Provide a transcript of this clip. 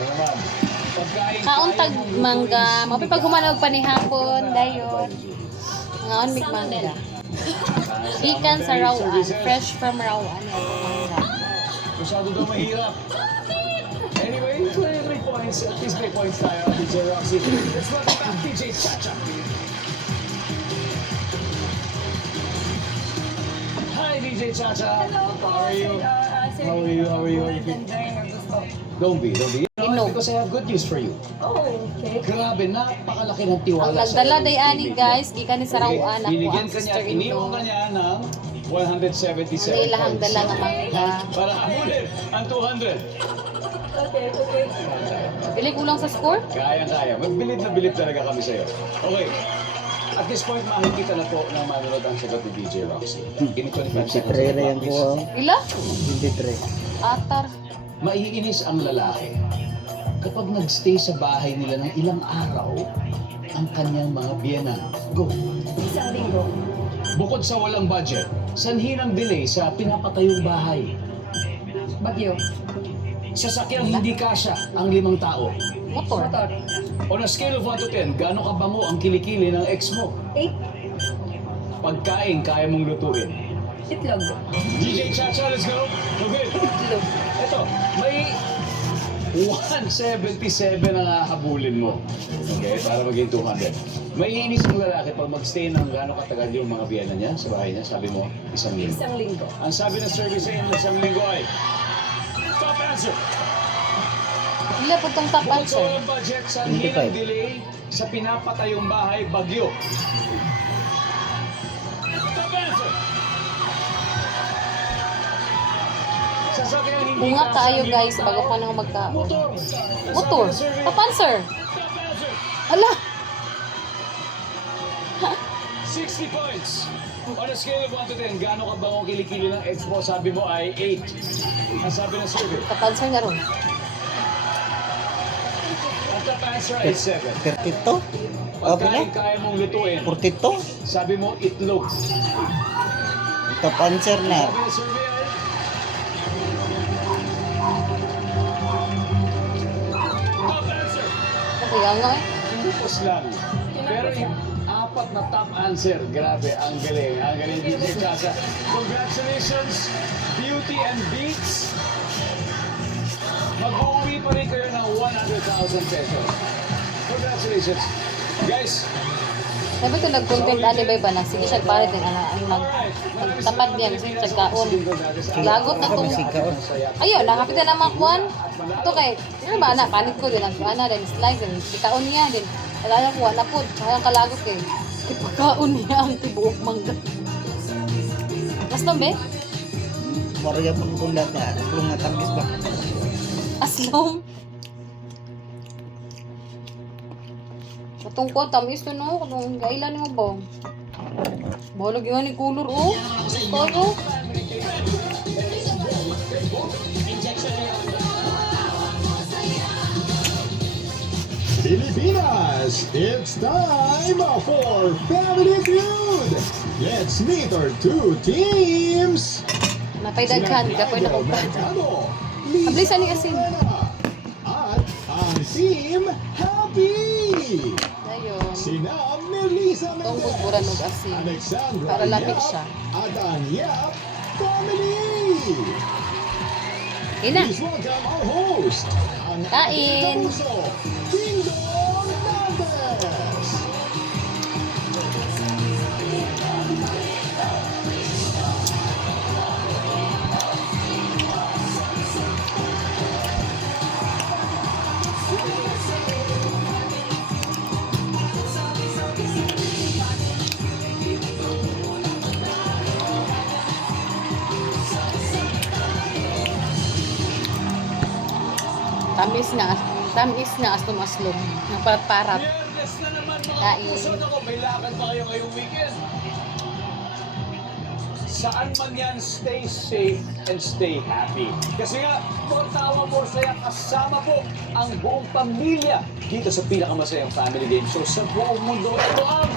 naman. Kauntag mangga. Mapipag humanog pa ni hapon, dayon. Ngaon mig mangga. Ikan sa rawan, fresh from rawan yan mangga. Masyado daw mahirap. Anyway, 23 points. At least may points tayo, DJ Roxy. Let's welcome back DJ Chacha. Hi, DJ Chacha. Hello po. How are you? Sir, How are you? How are you? enjoying our gusto. Don't be. You know Inog. what? Because I have good news for you. Oh, okay. Grabe, napakalaki ng Ang tiwala nagdala sa'yo, day ani teammate mo. guys, gikan ni sa rawan ako Binigyan ang ka niya, sister-in-law. iniwan ka niya ng 177 Ang ilahang points. dala nga mangga. Para abulin ang 200. Okay, okay. Pili kulang sa score? Kaya. Magbilib na bilib talaga kami sa'yo. Okay. At this point, makikita na po ng manonood ang sagot ni DJ Roxy. Give me 25 seconds. Trera yan ko. Ila? 23. Atar. Maiinis ang lalaki kapag nagstay sa bahay nila ng ilang araw ang kanyang mga biyenan. Go. Isang linggo. Bukod sa walang budget, sanhi ng delay sa pinapatayong bahay. Bagyo. Sasakyang hindi kasya ang 5 tao. Motor. Motor. On a scale of 1 to 10, gaano kabango ang kilikili ng ex mo? 8. Pagkain, kaya mong lutuin. Itlog. DJ Chacha, let's go! Okay. Itlog. Ito, may 177 ang hahabulin mo. Okay, para maging 200. May inis ang lalaki pag magstay ng gaano katagal yung mga biyana niya sa bahay niya. Sabi mo, 1 linggo. Isang linggo. Ang sabi ng survey sa inyo, 1 linggo ay top answer. Ila po tong top Bukod sa answer. walang budget, sanhi ng delay sa pinapatayong bahay, bagyo. Top answer. Sasakyang hindi Bunga kasya tayo ang guys 5 bago tao. pa nang magka... Motor. Motor. Ang sabi ng survey, Top answer. top answer. Ala! 60 points. On a scale of 1 to 10, gaano ka bang kilikili ng ex mo? Sabi mo ay 8. Ang sabi ng survey. Top answer nga ron. Ang top answer ay 7. 32? Pagkain kaya mong lutuin. 42? Sabi mo itlog. Top answer na. Sabi ng survey ay... Top answer. Kaya nga eh. Bukos lang. Pero yung 4 na top answer. Grabe, ang galing. Ang galing DJ Chacha. Congratulations, Beauty and Beats. Mag-uwi pa rin kayo ng 100,000 pesos. Congratulations. Guys, Sabi ko nag-content ani ba ba na sige siya palit din ang tapad niya kasi siya kaon. Lagot na tong. Ayo, nakapit na naman kuan. Ito kay, ano ba na panik ko din ang ana din slice din ikaon niya din. Alala ko wala po, kaya kalagot kay. Ipakaon niya ang tibuok mangga. Basta be? Marga pang bulat na. Kung natangis ba? Aslom. Katong ko tamis to no, katong gailan mo ba? Balag yun ni color oh. Todo. Pilipinas, it's time for Family Feud! Let's meet our 2 teams! Napay-daghan, kapoy na kumpa. Lisa Ablisan ni asin. Morena, at ang Team Happy! Dayon. Sina Melissa Itong Mendez, bugburan ng asin. Alexandra Para lamig Yap, siya. at ang Yap Family! Ina. Please welcome our host, ang Kain. Kapuso, Dingdong Dantes! Tamis na aslom-aslom. Ng parap. Biyernes na naman mga Kain. puso ako. May lakad pa kayo ngayong weekend. Saan man yan, stay safe and stay happy. Kasi nga, more tawa, more saya, kasama po ang buong pamilya dito sa pinakamasayang family game show sa buong mundo. Ito ang